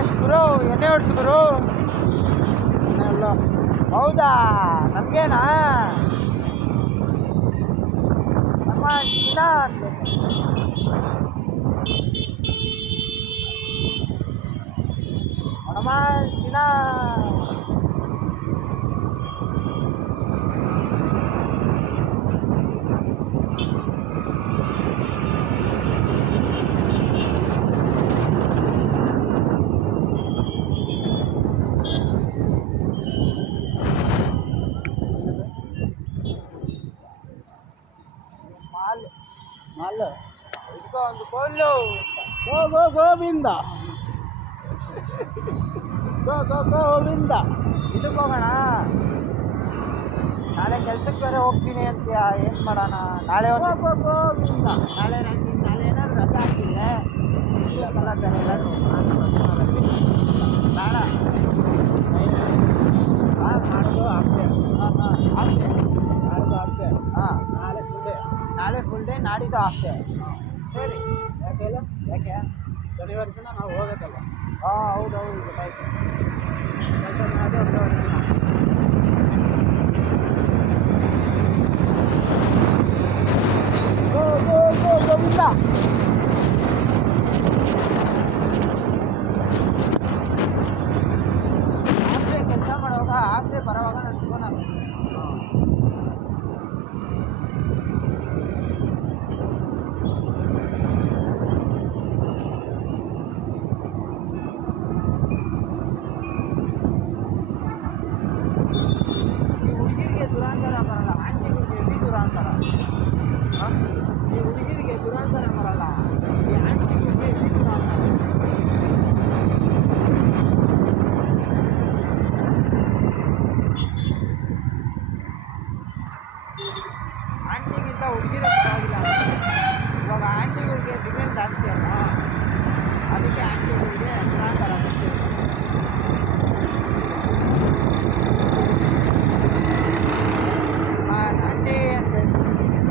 ಪ್ರಕಾಶ್ ಗುರು ಎಣ್ಣೆ ಹೊಡ್ಸು ಗುರು. ಎಲ್ಲ ಹೌದಾ, ನಮಗೇನಾ ನಮ್ಮ ಚಿನ್ನ ನಮ್ಮ ಚಿನ್ನ. ಮಾಲ್ ಮಾಲ್ ಇದಕ್ಕೋ ಒಂದು ಕೋಲು. ಗೋವಿಂದ ಗೋವಿಂದ. ಇದಕ್ಕೆ ಹೋಗೋಣ. ನಾಳೆ ಕೆಲ್ಸಕ್ಕೆ ಬೇರೆ ಹೋಗ್ತೀನಿ ಅಂತೀಯ, ಏನು ಮಾಡೋಣ? ನಾಳೆ ಒಂದು ಗೋವಿಂದ. ನಾಳೆ ಏನಾದ್ರು ರಜೆ ಹಾಕಿದ್ರೆ ಇಷ್ಟಕ್ಕೆಲ್ಲ ಬೇರೆ ಎಲ್ಲರೂ ಬೇಡ. ಮಾಡೋದು ಆಗ್ತೇ. ಆಗ್ತೆ. ಮಾಡೋದು ಆಗ್ತೇ. ಹಾಂ, ನಾಳೆ ನಾಳೆ ಫುಲ್ ಡೇ. ಫುಲ್ ಡೇ, ನಾಡಿದ್ದು ಆಗ್ತೆ. ಸರಿ. ಯಾಕೆ ಇಲ್ಲ? ಯಾಕೆ? ಶನಿವಾರ ದಿನ ನಾವು ಹೋಗೋದಲ್ಲ. ಹಾಂ, ಹೌದೌದು, ಗೊತ್ತಾಯ್ತು. ಕೆಲಸ ಮಾಡೋದು ಒಂದು ದಿನ. ಗೋವಿಂದ. ಆಸೆ ಕೆಲಸ ಮಾಡುವಾಗ ಆಸೆ ಬರೋವಾಗ ನನ್ನ ಫೋನ್ ಆಗುತ್ತೆ. ಈ ಹುಡುಗಿರಿಗೆ ದುರಾಂತರ ಬರಲ್ಲ, ಆಂಟಿಗಳಿಗೆ ಹೆವಿ ದುರಾಂತರ. ಈ ಹುಡುಗಿರಿಗೆ ದುರಾಂತರ ಬರಲ್ಲ, ಈ ಆಂಟಿಗಳಿಗೆ ಹೆವಿ ದುರಾಂತರ. ಆಂಟಿಗಿಂತ ಹುಡುಗಿರೇ ಪರವಾಗಿಲ್ಲ. ಇವಾಗ ಆಂಟಿಗಳಿಗೆ ಡಿಮ್ಯಾಂಡ್ ಜಾಸ್ತಿ ಅಲ್ಲ, ಅದಕ್ಕೆ ಆಂಟಿಗಳಿಗೆ ದುರಾಂತರ ಜಾಸ್ತಿ.